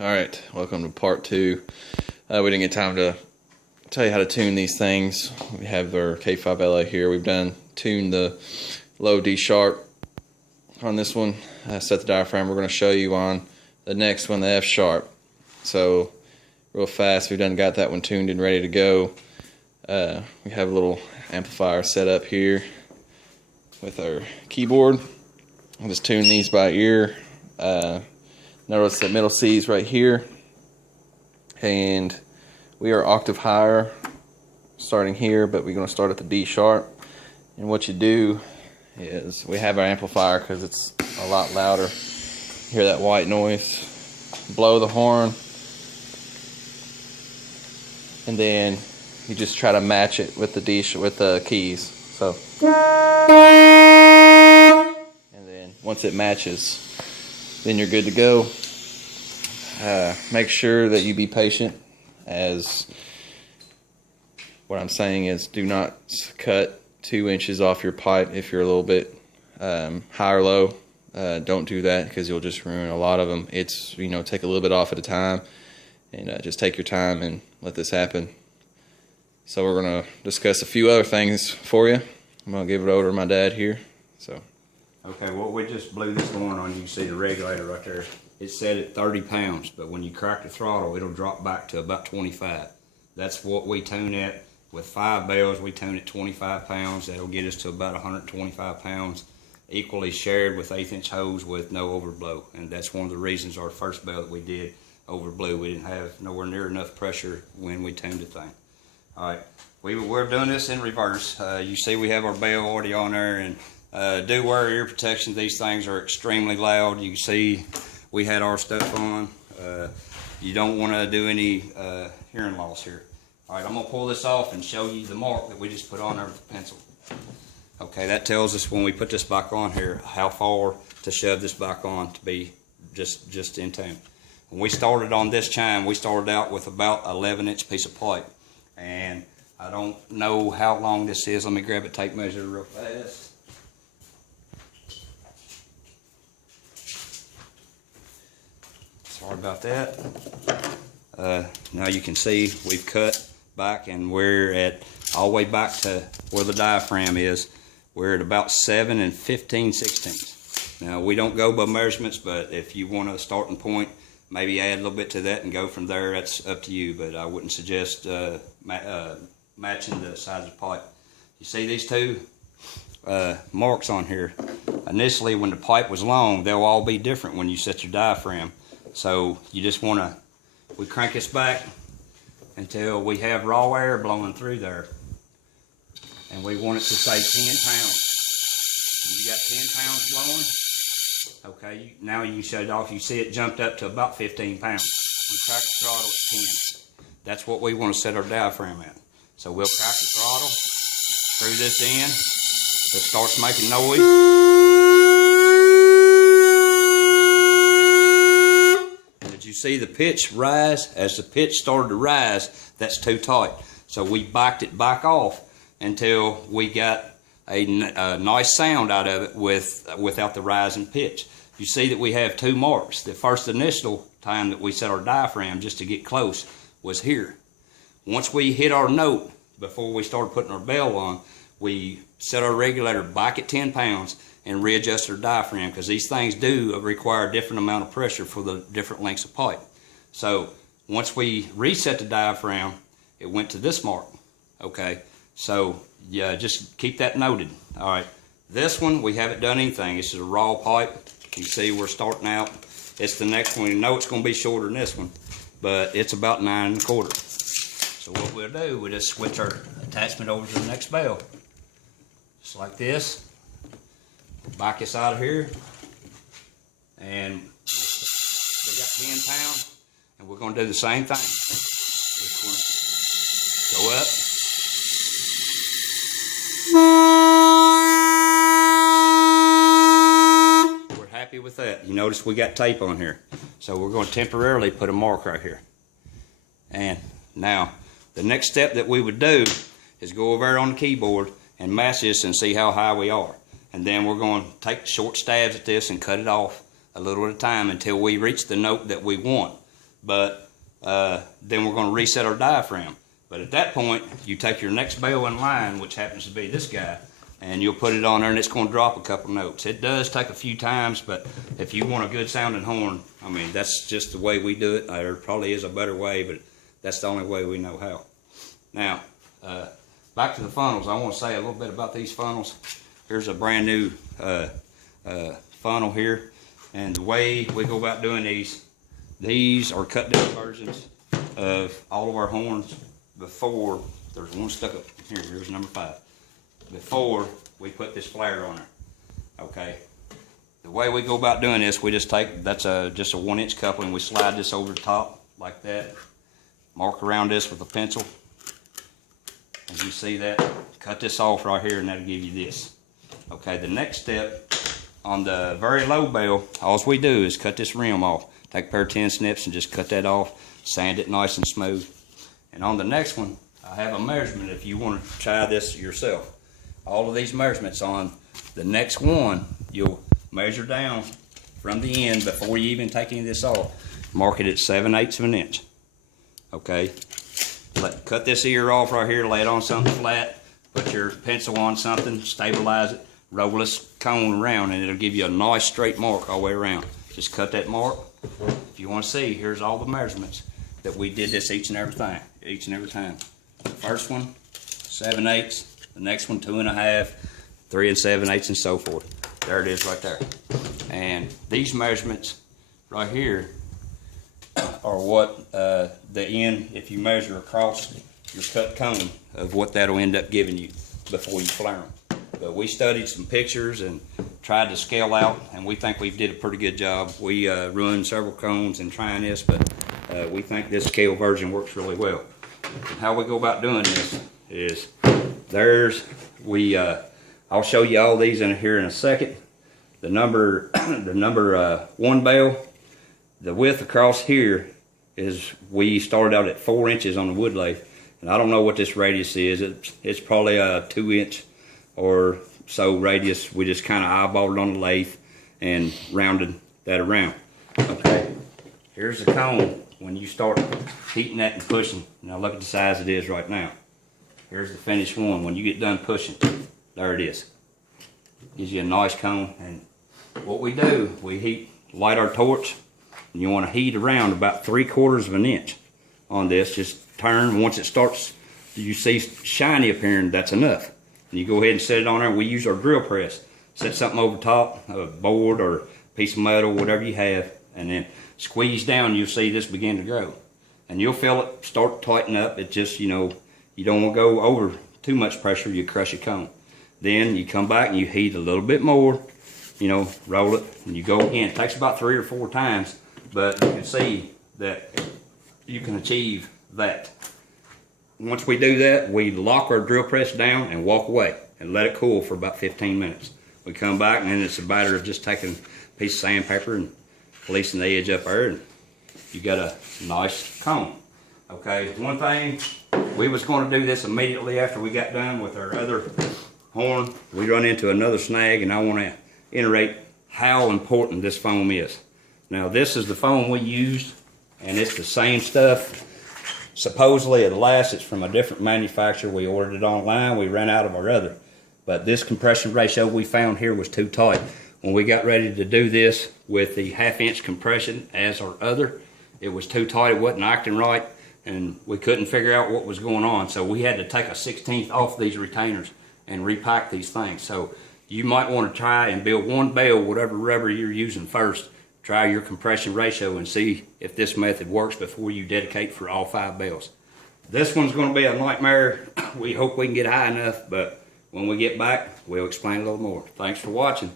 Alright, welcome to part 2. We didn't get time to tell you how to tune these things. We have our K5LA here. We've tuned the low D sharp on this one. Set the diaphragm. We're going to show you on the next one, the F sharp. So, real fast, we've got that one tuned and ready to go. We have a little amplifier set up here with our keyboard. I'll just tune these by ear. Notice the middle C is right here, and we are octave higher starting here, but we're going to start at the D sharp. And what you do is, we have our amplifier because it's a lot louder. Hear that white noise? Blow the horn, and then you just try to match it with the keys. So, and then once it matches, then you're good to go. Make sure that you be patient, as what I'm saying is, do not cut 2 inches off your pipe if you're a little bit high or low. Don't do that, because you'll just ruin a lot of them. It's, take a little bit off at a time, and just take your time and let this happen. So we're going to discuss a few other things for you. I'm going to give it over to my dad here. So. Okay, well, we just blew this horn on. You can see the regulator right there. It's set at 30 pounds, but when you crack the throttle, it'll drop back to about 25. That's what we tune at. With 5 bells, we tune at 25 pounds. That'll get us to about 125 pounds, equally shared with 1/8" hose with no overblow. And that's one of the reasons our first bell that we did overblew. We didn't have nowhere near enough pressure when we tuned the thing. All right, we're doing this in reverse. You see we have our bell already on there, and do wear ear protection. These things are extremely loud. You can see we had our stuff on. You don't want to do any hearing loss here. All right, I'm going to pull this off and show you the mark that we just put on there with the pencil. Okay, that tells us when we put this back on here how far to shove this back on to be just in tune. When we started on this chime, we started out with about 11-inch piece of pipe. And I don't know how long this is. Let me grab a tape measure real fast. Sorry about that. Now you can see we've cut back, and we're at all the way back to where the diaphragm is. We're at about 7 15/16. Now we don't go by measurements, but if you want a starting point, maybe add a little bit to that and go from there. That's up to you, but I wouldn't suggest matching the size of the pipe. You see these two marks on here? Initially, when the pipe was long, they'll all be different when you set your diaphragm. So you just want to, we crank this back until we have raw air blowing through there. And we want it to say 10 pounds. When you got 10 pounds blowing, okay, now you can shut it off. You see it jumped up to about 15 pounds. You crack the throttle at 10. That's what we want to set our diaphragm at. So we'll crack the throttle, screw this in, it starts making noise. And did you see the pitch rise? As the pitch started to rise, that's too tight. So we backed it back off until we got a nice sound out of it without the rise in pitch. You see that we have 2 marks. The first initial time that we set our diaphragm just to get close was here. Once we hit our note, before we started putting our bell on, we set our regulator back at 10 pounds and readjust our diaphragm, because these things do require a different amount of pressure for the different lengths of pipe. So once we reset the diaphragm, it went to this mark. Okay, so yeah, just keep that noted. All right, this one we haven't done anything. This is a raw pipe. You see we're starting out. It's the next one. You know it's going to be shorter than this one, but it's about 9 1/4. So what we'll do, we'll just switch our attachment over to the next bell. Just like this. Back this out of here. And they got 10 pounds. And we're going to do the same thing. Go up. We're happy with that. You notice we got tape on here. So we're going to temporarily put a mark right here. And now, the next step that we would do is go over there on the keyboard and match this and see how high we are. And then we're going to take short stabs at this and cut it off a little at a time until we reach the note that we want. but then we're going to reset our diaphragm. But at that point, you take your next bell in line, which happens to be this guy, and you'll put it on there, and it's going to drop a couple notes. It does take a few times, but if you want a good sounding horn, I mean, that's just the way we do it. There probably is a better way, but that's the only way we know how. Now, back to the funnels. I want to say a little bit about these funnels. Here's a brand new funnel here, and the way we go about doing these are cut down versions of all of our horns before. There's one stuck up here. Here's number 5. Before we put this flare on her. Okay. The way we go about doing this, we just take, that's just a 1-inch coupling. We slide this over the top like that. Mark around this with a pencil. As you see that, cut this off right here, and that'll give you this. Okay, the next step on the very low bell, all we do is cut this rim off. Take a pair of 10 snips and just cut that off, sand it nice and smooth. And on the next one, I have a measurement if you want to try this yourself. All of these measurements on the next one, you'll measure down from the end before you even take any of this off. Mark it at 7/8 of an inch. Okay, cut this ear off right here, lay it on something flat, put your pencil on something, stabilize it, roll this cone around, and it'll give you a nice straight mark all the way around. Just cut that mark. If you want to see, here's all the measurements that we did this each and every time. The first one, 7/8. The next one, 2.5, 3 7/8, and so forth. There it is right there. And these measurements right here are what the end, if you measure across your cut cone, of what that'll end up giving you before you flare them. But we studied some pictures and tried to scale out, and we think we did a pretty good job. We ruined several cones in trying this, but we think this scale version works really well. And how we go about doing this is I'll show you all these in here in a second. The number 1 bell, the width across here is, we started out at 4 inches on the wood lathe, and I don't know what this radius is. It's probably a 2-inch or so radius. We just kind of eyeballed it on the lathe and rounded that around. Okay, here's the cone when you start heating that and pushing. Now look at the size it is right now. Here's the finished one. When you get done pushing, there it is. Gives you a nice cone. And what we do, we light our torch, and you want to heat around about 3/4 of an inch on this. Just turn. Once it starts, you see shiny appearing, that's enough. And you go ahead and set it on there. We use our drill press. Set something over top, a board or a piece of metal, whatever you have, and then squeeze down. You'll see this begin to grow, and you'll feel it start to tighten up. It just, you don't want to go over too much pressure, you crush your cone. Then you come back and you heat a little bit more, roll it, and you go again. It takes about 3 or 4 times, but you can see that you can achieve that. Once we do that, we lock our drill press down and walk away and let it cool for about 15 minutes. We come back, and then it's a matter of just taking a piece of sandpaper and policing the edge up there, and you got a nice cone. Okay, one thing, we was going to do this immediately after we got done with our other horn. We run into another snag, and I want to iterate how important this foam is. Now, this is the foam we used, and it's the same stuff. Supposedly, alas, it's from a different manufacturer. We ordered it online. We ran out of our other. But this compression ratio we found here was too tight. When we got ready to do this with the 1/2-inch compression as our other, it was too tight. It wasn't acting right, and we couldn't figure out what was going on. So we had to take a 1/16 off these retainers and repack these things. So you might want to try and build one bell, whatever rubber you're using first. Try your compression ratio and see if this method works before you dedicate for all 5 bells. This one's going to be a nightmare. We hope we can get high enough, but when we get back, we'll explain a little more. Thanks for watching.